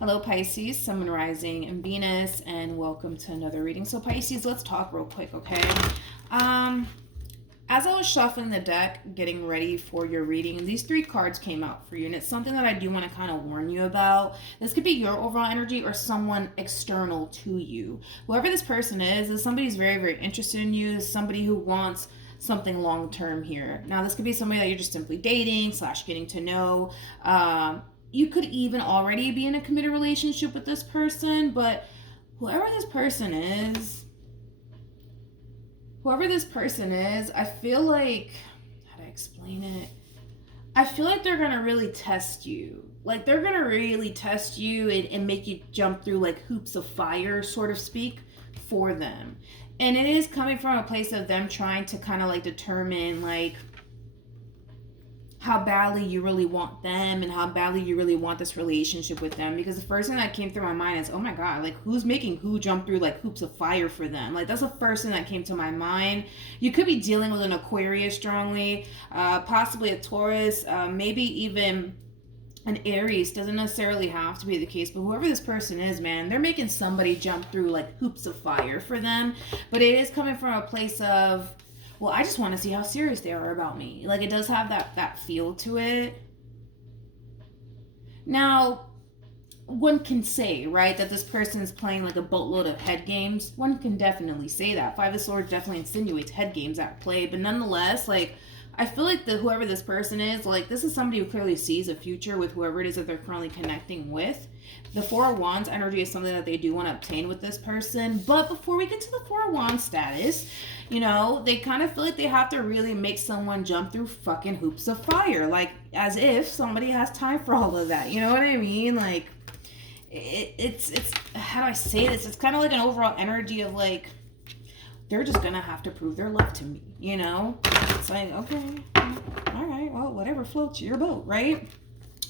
Hello Pisces, Sun, Moon, Rising, and Venus, and welcome to another reading. So Pisces, let's talk real quick, okay? As I was shuffling the deck, getting ready for your reading, these three cards came out for you, and it's something that I do want to kind of warn you about. This could be your overall energy or someone external to you. Whoever this person is somebody who's very, very interested in you, is somebody who wants something long term here. Now, this could be somebody that you're just simply dating / getting to know. You could even already be in a committed relationship with this person, but whoever this person is, I feel like, how do I explain it? I feel like they're gonna really test you. Like, they're gonna really test you and make you jump through like hoops of fire, sort of speak, for them. And it is coming from a place of them trying to kind of like determine like how badly you really want them and how badly you really want this relationship with them. Because the first thing that came through my mind is, oh my god, like who's making who jump through like hoops of fire for them? Like, that's the first thing that came to my mind. You could be dealing with an Aquarius strongly, possibly a Taurus, maybe even an Aries. Doesn't necessarily have to be the case, but whoever this person is, man, they're making somebody jump through like hoops of fire for them. But it is coming from a place of, well, I just want to see how serious they are about me. Like, it does have that feel to it. Now, one can say, right, that this person is playing like a boatload of head games. One can definitely say that. Five of Swords definitely insinuates head games at play, but nonetheless, like, I feel like whoever this person is, like, this is somebody who clearly sees a future with whoever it is that they're currently connecting with. The Four of Wands energy is something that they do want to obtain with this person. But before we get to the Four of Wands status, you know, they kind of feel like they have to really make someone jump through fucking hoops of fire. Like, as if somebody has time for all of that. You know what I mean? Like, it's how do I say this? It's kind of like an overall energy of like, they're just gonna have to prove their love to me, you know? It's like, okay, all right, well, whatever floats your boat, right?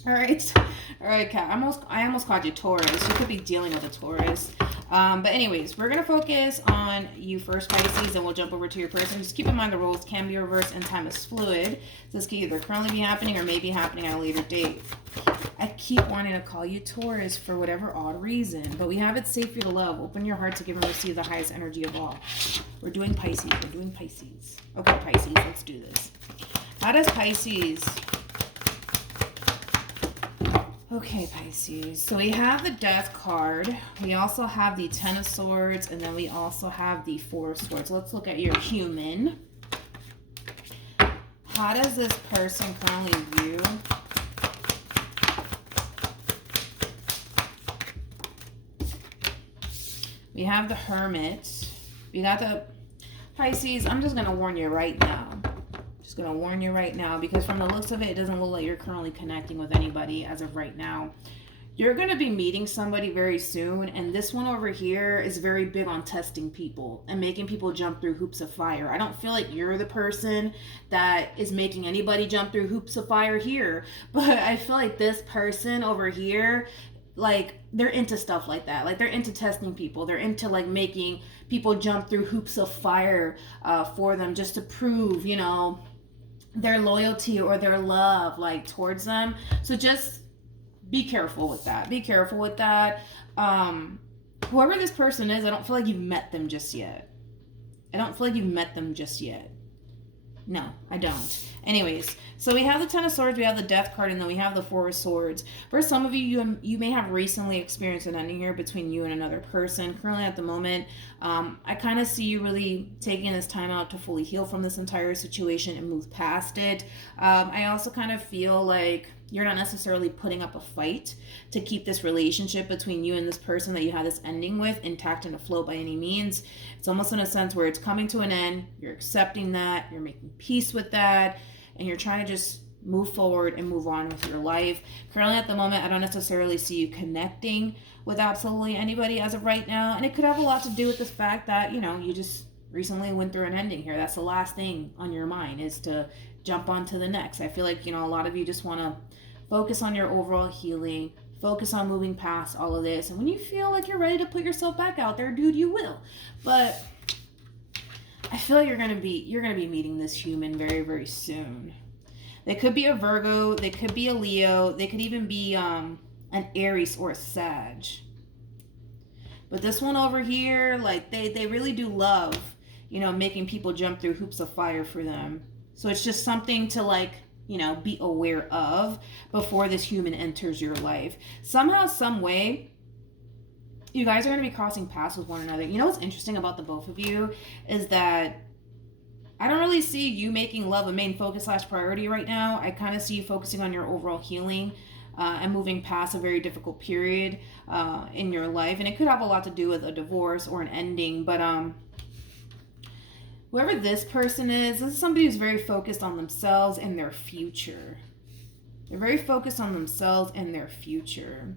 All right, Kat. I almost called you Taurus. You could be dealing with a Taurus. But anyways, we're gonna focus on you first, Pisces, and we'll jump over to your person. Just keep in mind the roles can be reversed and time is fluid. So this could either currently be happening or may be happening at a later date. I keep wanting to call you Taurus for whatever odd reason, but we have it safe for you to love. Open your heart to give and receive the highest energy of all. We're doing Pisces. Okay, Pisces, let's do this. How does Pisces... Okay, Pisces. So we have the Death card. We also have the Ten of Swords, and then we also have the Four of Swords. Let's look at your human. How does this person currently view? We have the Hermit. We got the Pisces. I'm just going to warn you right now. Going to warn you right now, because from the looks of it, it doesn't look like you're currently connecting with anybody as of right now. You're going to be meeting somebody very soon, and this one over here is very big on testing people and making people jump through hoops of fire. I don't feel like you're the person that is making anybody jump through hoops of fire here, but I feel like this person over here, like, they're into stuff like that. Like, they're into testing people. They're into like making people jump through hoops of fire for them, just to prove, you know, their loyalty or their love like towards them. So just be careful with that. Whoever this person is, I don't feel like you've met them just yet. No, I don't. Anyways, so we have the Ten of Swords, we have the Death card, and then we have the Four of Swords. For some of you, you may have recently experienced an ending here between you and another person. Currently at the moment, I kind of see you really taking this time out to fully heal from this entire situation and move past it. I also kind of feel like you're not necessarily putting up a fight to keep this relationship between you and this person that you had this ending with intact and afloat by any means. It's almost in a sense where it's coming to an end, you're accepting that, you're making peace with that, and you're trying to just move forward and move on with your life. Currently at the moment, I don't necessarily see you connecting with absolutely anybody as of right now, and it could have a lot to do with the fact that, you know, you just recently went through an ending here. That's the last thing on your mind, is to jump on to the next. I feel like, you know, a lot of you just want to focus on your overall healing, focus on moving past all of this, and when you feel like you're ready to put yourself back out there, dude, you will. But I feel like you're gonna be meeting this human very, very soon. They could be a Virgo, they could be a Leo, they could even be an an Aries or a Sag. But this one over here, like they really do love, you know, making people jump through hoops of fire for them. So it's just something to like, you know, be aware of before this human enters your life. Somehow, some way, you guys are going to be crossing paths with one another. You know what's interesting about the both of you is that I don't really see you making love a main focus / priority right now. I kind of see you focusing on your overall healing and moving past a very difficult period in your life. And it could have a lot to do with a divorce or an ending. But whoever this person is, this is somebody who's very focused on themselves and their future. They're very focused on themselves and their future.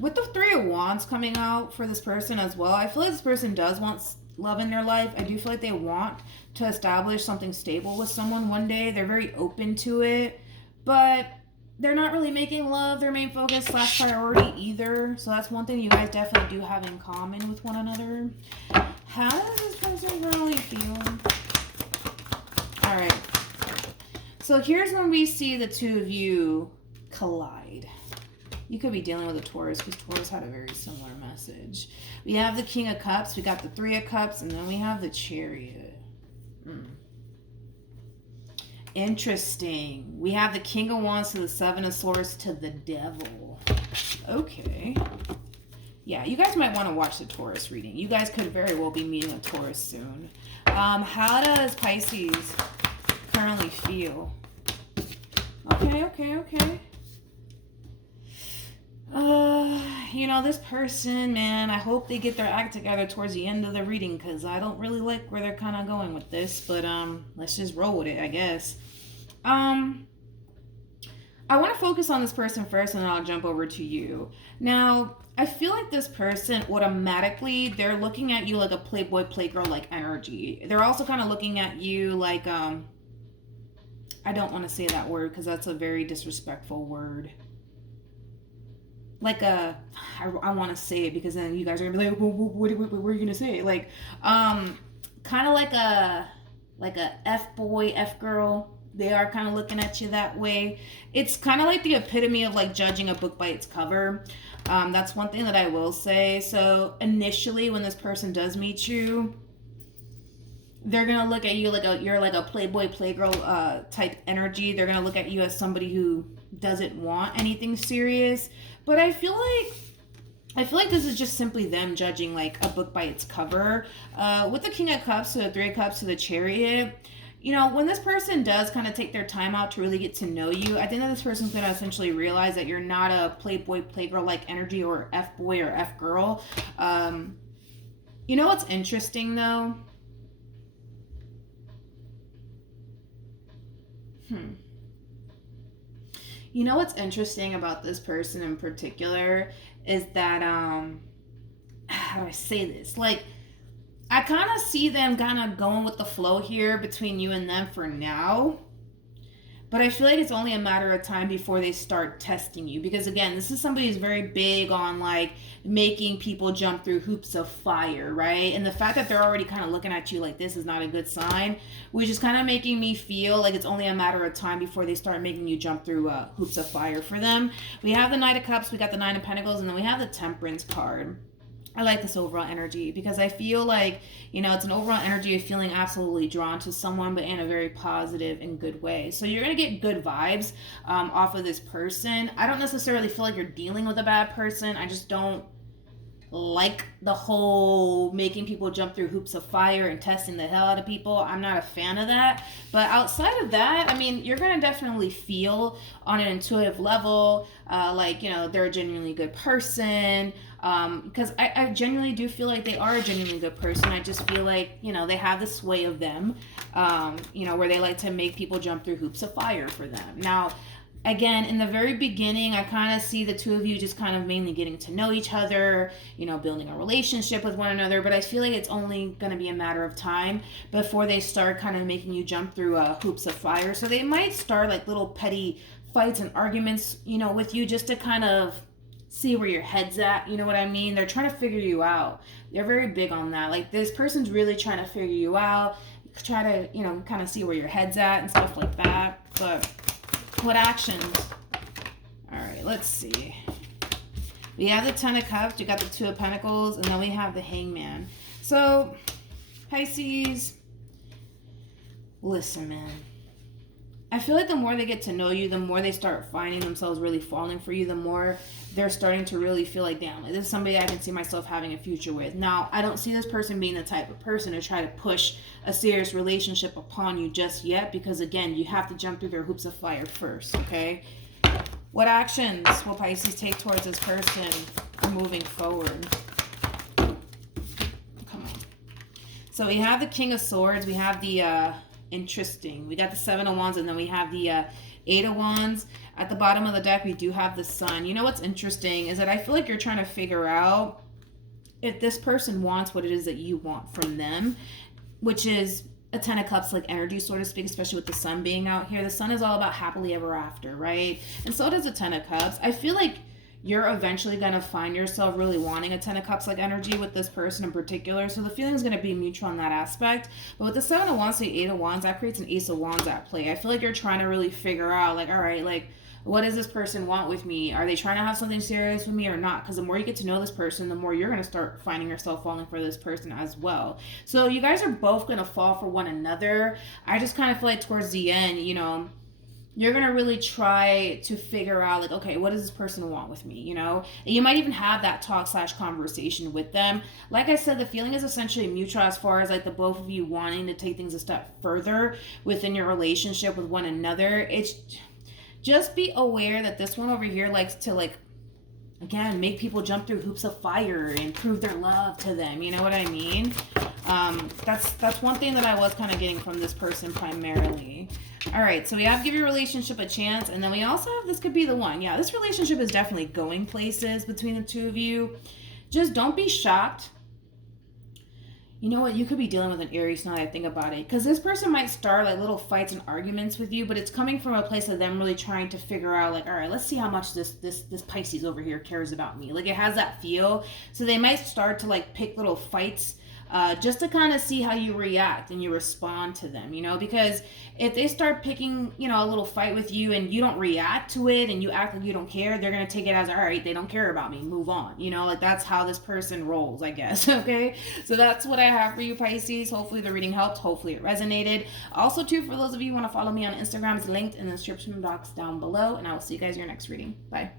With the Three of Wands coming out for this person as well, I feel like this person does want love in their life. I do feel like they want to establish something stable with someone one day. They're very open to it, but they're not really making love their main focus / priority either. So that's one thing you guys definitely do have in common with one another. How does this person really feel? All right. So here's when we see the two of you collide. You could be dealing with a Taurus because Taurus had a very similar message. We have the King of Cups, we got the Three of Cups, and then we have the Chariot. Interesting. We have the King of Wands to the Seven of Swords to the Devil. Okay. Yeah, you guys might want to watch the Taurus reading. You guys could very well be meeting a Taurus soon. How does Pisces currently feel? Okay. You know, this person, man, I hope they get their act together towards the end of the reading because I don't really like where they're kind of going with this, but let's just roll with it, I guess. I want to focus on this person first and then I'll jump over to you. Now, I feel like this person automatically, they're looking at you like a playboy, playgirl like energy. They're also kind of looking at you like, I don't want to say that word because that's a very disrespectful word. Like I want to say it because then you guys are gonna be like, what are you gonna say? Like, kind of like a F boy, F girl. They are kind of looking at you that way. It's kind of like the epitome of like judging a book by its cover. That's one thing that I will say. So initially, when this person does meet you, they're gonna look at you like you're like a playboy, playgirl type energy. They're gonna look at you as somebody who doesn't want anything serious. But I feel like this is just simply them judging like a book by its cover. With the King of Cups to the Three of Cups to the Chariot, you know, when this person does kind of take their time out to really get to know you, I think that this person's going to essentially realize that you're not a playboy, playgirl like energy or F boy or F girl. You know what's interesting though? You know what's interesting about this person in particular is that, how do I say this? Like, I kind of see them kind of going with the flow here between you and them for now. But I feel like it's only a matter of time before they start testing you. Because again, this is somebody who's very big on like making people jump through hoops of fire, right? And the fact that they're already kind of looking at you like this is not a good sign, which is kind of making me feel like it's only a matter of time before they start making you jump through hoops of fire for them. We have the Knight of Cups, we got the Nine of Pentacles, and then we have the Temperance card. I like this overall energy because I feel like, you know, it's an overall energy of feeling absolutely drawn to someone, but in a very positive and good way. So you're going to get good vibes off of this person. I don't necessarily feel like you're dealing with a bad person. I just don't like the whole making people jump through hoops of fire and testing the hell out of people. I'm not a fan of that. But outside of that, I mean, you're going to definitely feel on an intuitive level like, you know, they're a genuinely good person. Because I genuinely do feel like they are a genuinely good person. I just feel like, you know, they have this way of them, you know, where they like to make people jump through hoops of fire for them. Now, again, in the very beginning, I kind of see the two of you just kind of mainly getting to know each other, you know, building a relationship with one another. But I feel like it's only going to be a matter of time before they start kind of making you jump through hoops of fire. So they might start like little petty fights and arguments, you know, with you just to kind of see where your head's at, you know what I mean? They're trying to figure you out. They're very big on that. Like, this person's really trying to figure you out, try to, you know, kind of see where your head's at and stuff like that. But what actions? All right, let's see. We have the Ten of Cups, you got the Two of Pentacles, and then we have the Hangman. So, Pisces, listen, man. I feel like the more they get to know you, the more they start finding themselves really falling for you, the more they're starting to really feel like, damn, like, this is somebody I can see myself having a future with. Now, I don't see this person being the type of person to try to push a serious relationship upon you just yet, because, again, you have to jump through their hoops of fire first, okay? What actions will Pisces take towards this person moving forward? Come on. So we have the King of Swords. We have the... interesting. We got the Seven of Wands, and then we have the Eight of Wands. At the bottom of the deck, we do have the Sun. You know what's interesting is that I feel like you're trying to figure out if this person wants what it is that you want from them, which is a Ten of Cups like energy, so to speak, especially with the Sun being out here. The Sun is all about happily ever after, right? And so does the Ten of Cups. I feel like you're eventually going to find yourself really wanting a Ten of Cups like energy with this person in particular. So the feeling is going to be mutual in that aspect. But with the Seven of Wands, the Eight of Wands, that creates an Ace of Wands at play. I feel like you're trying to really figure out, like, all right, like, what does this person want with me? Are they trying to have something serious with me or not? Because the more you get to know this person, the more you're going to start finding yourself falling for this person as well. So you guys are both going to fall for one another. I just kind of feel like towards the end, you know, you're going to really try to figure out, like, okay, what does this person want with me, you know? And you might even have that talk / conversation with them. Like I said, the feeling is essentially mutual as far as, like, the both of you wanting to take things a step further within your relationship with one another. It's just be aware that this one over here likes to, like, again, make people jump through hoops of fire and prove their love to them. You know what I mean? That's one thing that I was kind of getting from this person primarily. All right, so we have give your relationship a chance, and then we also have this could be the one. Yeah, this relationship is definitely going places between the two of you. Just don't be shocked. You know what? You could be dealing with an Aries now that I think about it. Because this person might start like little fights and arguments with you, but it's coming from a place of them really trying to figure out, like, all right, let's see how much this Pisces over here cares about me. Like, it has that feel. So they might start to like pick little fights just to kind of see how you react and you respond to them, you know, because if they start picking, you know, a little fight with you and you don't react to it and you act like you don't care, they're going to take it as, all right, they don't care about me, move on, you know, like that's how this person rolls, I guess. Okay, so that's what I have for you, Pisces. Hopefully the reading helped, hopefully it resonated. Also too, for those of you who want to follow me on Instagram, it's linked in the description box down below, and I will see you guys in your next reading. Bye.